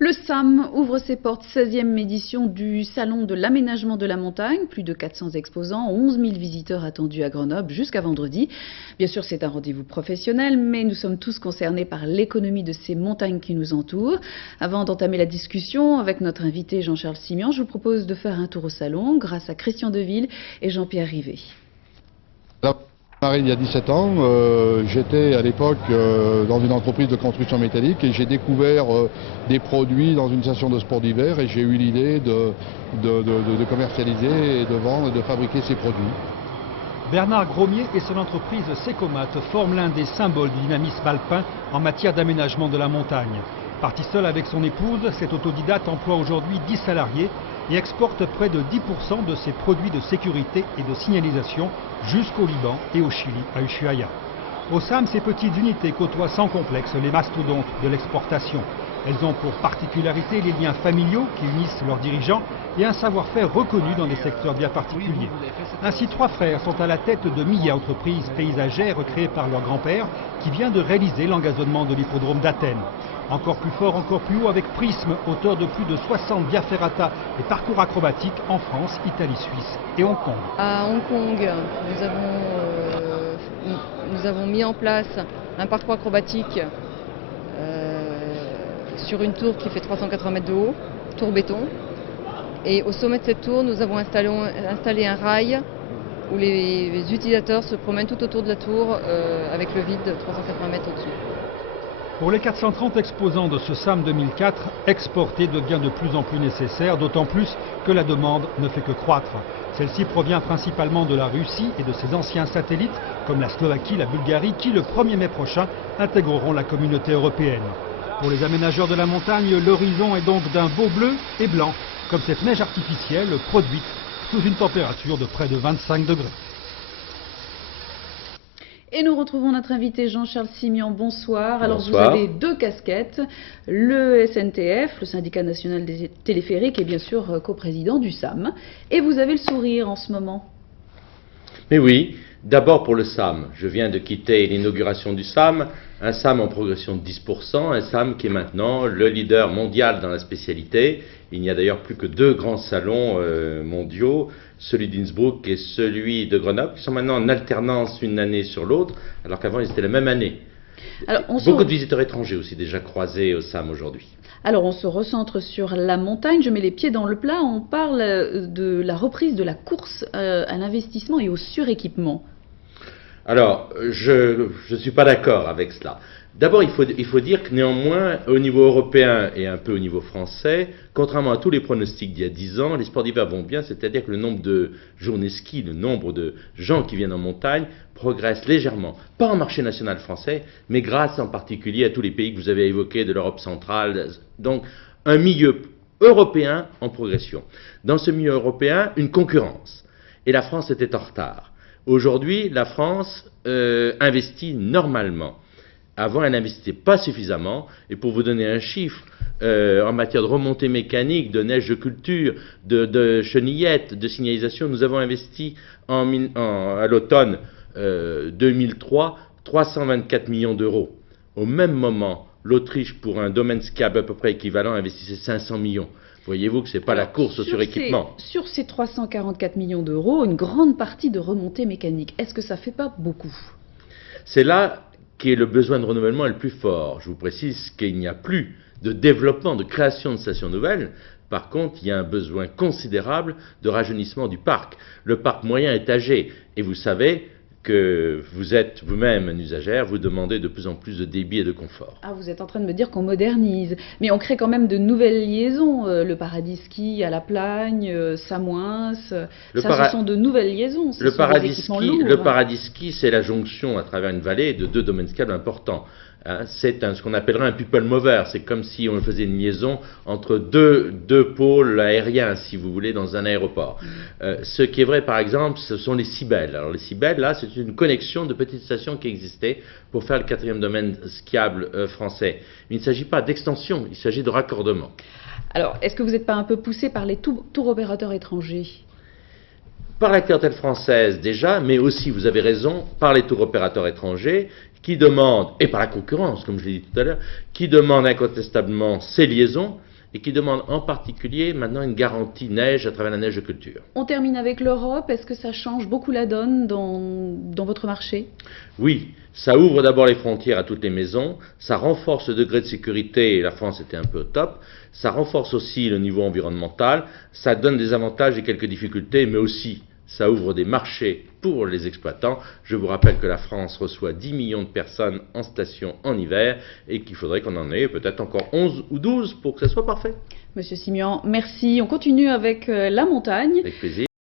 Le SAM ouvre ses portes, 16e édition du Salon de l'aménagement de la montagne. Plus de 400 exposants, 11 000 visiteurs attendus à Grenoble jusqu'à vendredi. Bien sûr, c'est un rendez-vous professionnel, mais nous sommes tous concernés par l'économie de ces montagnes qui nous entourent. Avant d'entamer la discussion avec notre invité Jean-Charles Simian, je vous propose de faire un tour au salon grâce à Christian Deville et Jean-Pierre Rivet. Il y a 17 ans, j'étais à l'époque dans une entreprise de construction métallique et j'ai découvert des produits dans une station de sport d'hiver et j'ai eu l'idée de commercialiser et de vendre et de fabriquer ces produits. Bernard Gromier et son entreprise Secomat forment l'un des symboles du dynamisme alpin en matière d'aménagement de la montagne. Parti seul avec son épouse, cet autodidacte emploie aujourd'hui 10 salariés et exporte près de 10% de ses produits de sécurité et de signalisation jusqu'au Liban et au Chili, à Ushuaia. Au SAM, ces petites unités côtoient sans complexe les mastodontes de l'exportation. Elles ont pour particularité les liens familiaux qui unissent leurs dirigeants et un savoir-faire reconnu dans des secteurs bien particuliers. Ainsi, 3 frères sont à la tête de MIA, entreprise paysagère créée par leur grand-père, qui vient de réaliser l'engazonnement de l'hippodrome d'Athènes. Encore plus fort, encore plus haut avec Prisme, auteur de plus de 60 via ferrata et parcours acrobatiques en France, Italie, Suisse et Hong Kong. À Hong Kong, nous avons mis en place un parcours acrobatique sur une tour qui fait 380 mètres de haut, tour béton. Et au sommet de cette tour, nous avons installé un rail où les utilisateurs se promènent tout autour de la tour avec le vide 380 mètres au-dessus. Pour les 430 exposants de ce SAM 2004, exporter devient de plus en plus nécessaire, d'autant plus que la demande ne fait que croître. Celle-ci provient principalement de la Russie et de ses anciens satellites, comme la Slovaquie, la Bulgarie, qui le 1er mai prochain intégreront la communauté européenne. Pour les aménageurs de la montagne, l'horizon est donc d'un beau bleu et blanc, comme cette neige artificielle produite sous une température de près de 25 degrés. Et nous retrouvons notre invité Jean-Charles Simian. Bonsoir. Alors Bonsoir. vous avez 2 casquettes, le SNTF, le syndicat national des téléphériques, et bien sûr coprésident du SAM. Et vous avez le sourire en ce moment. Mais oui, d'abord pour le SAM. Je viens de quitter l'inauguration du SAM, un SAM en progression de 10%, un SAM qui est maintenant le leader mondial dans la spécialité. Il n'y a d'ailleurs plus que 2 grands salons mondiaux, celui d'Innsbruck et celui de Grenoble, qui sont maintenant en alternance une année sur l'autre, alors qu'avant ils étaient la même année. Alors, beaucoup de visiteurs étrangers aussi déjà croisés au SAM aujourd'hui. Alors on se recentre sur la montagne, je mets les pieds dans le plat, on parle de la reprise de la course à l'investissement et au suréquipement. Alors, je ne suis pas d'accord avec cela. D'abord, il faut dire que néanmoins, au niveau européen et un peu au niveau français, contrairement à tous les pronostics d'il y a 10 ans, les sports d'hiver vont bien, c'est-à-dire que le nombre de journées ski, le nombre de gens qui viennent en montagne progresse légèrement. Pas en marché national français, mais grâce en particulier à tous les pays que vous avez évoqués de l'Europe centrale. Donc, un milieu européen en progression. Dans ce milieu européen, une concurrence. Et la France était en retard. Aujourd'hui, la France investit normalement. Avant, elle n'investissait pas suffisamment. Et pour vous donner un chiffre, en matière de remontée mécanique, de neige de culture, de chenillettes, de signalisation, nous avons investi à l'automne 2003 324 millions d'euros. Au même moment, l'Autriche, pour un domaine skiable à peu près équivalent, investissait 500 millions. Voyez-vous que ce n'est pas la course au suréquipement. Sur ces 344 millions d'euros, une grande partie de remontée mécanique. Est-ce que ça ne fait pas beaucoup? C'est là qu'est le besoin de renouvellement est le plus fort. Je vous précise qu'il n'y a plus de développement, de création de stations nouvelles. Par contre, il y a un besoin considérable de rajeunissement du parc. Le parc moyen est âgé. Et vous savez que vous êtes vous-même un usagère, vous demandez de plus en plus de débit et de confort. Ah, vous êtes en train de me dire qu'on modernise. Mais on crée quand même de nouvelles liaisons. Le Paradis Ski à La Plagne, Samoins, ce sont de nouvelles liaisons. Le Paradis Ski, c'est la jonction à travers une vallée de 2 domaines skiables importants. C'est ce qu'on appellerait un people mover. C'est comme si on faisait une liaison entre deux pôles aériens, si vous voulez, dans un aéroport. Ce qui est vrai, par exemple, ce sont les Cybèles. Alors les Cybèles, là, c'est une connexion de petites stations qui existaient pour faire le 4e domaine skiable français. Mais il ne s'agit pas d'extension, il s'agit de raccordement. Alors, est-ce que vous n'êtes pas un peu poussé par les tour opérateurs étrangers ? Par la clientèle française déjà, mais aussi, vous avez raison, par les tour opérateurs étrangers qui demande, et par la concurrence, comme je l'ai dit tout à l'heure, qui demande incontestablement ces liaisons et qui demande en particulier maintenant une garantie neige à travers la neige de culture. On termine avec l'Europe. Est-ce que ça change beaucoup la donne dans votre marché? Oui, ça ouvre d'abord les frontières à toutes les maisons, ça renforce le degré de sécurité, et la France était un peu au top, ça renforce aussi le niveau environnemental, ça donne des avantages et quelques difficultés, mais aussi ça ouvre des marchés pour les exploitants. Je vous rappelle que la France reçoit 10 millions de personnes en station en hiver et qu'il faudrait qu'on en ait peut-être encore 11 ou 12 pour que ça soit parfait. Monsieur Simian, merci. On continue avec la montagne. Avec plaisir.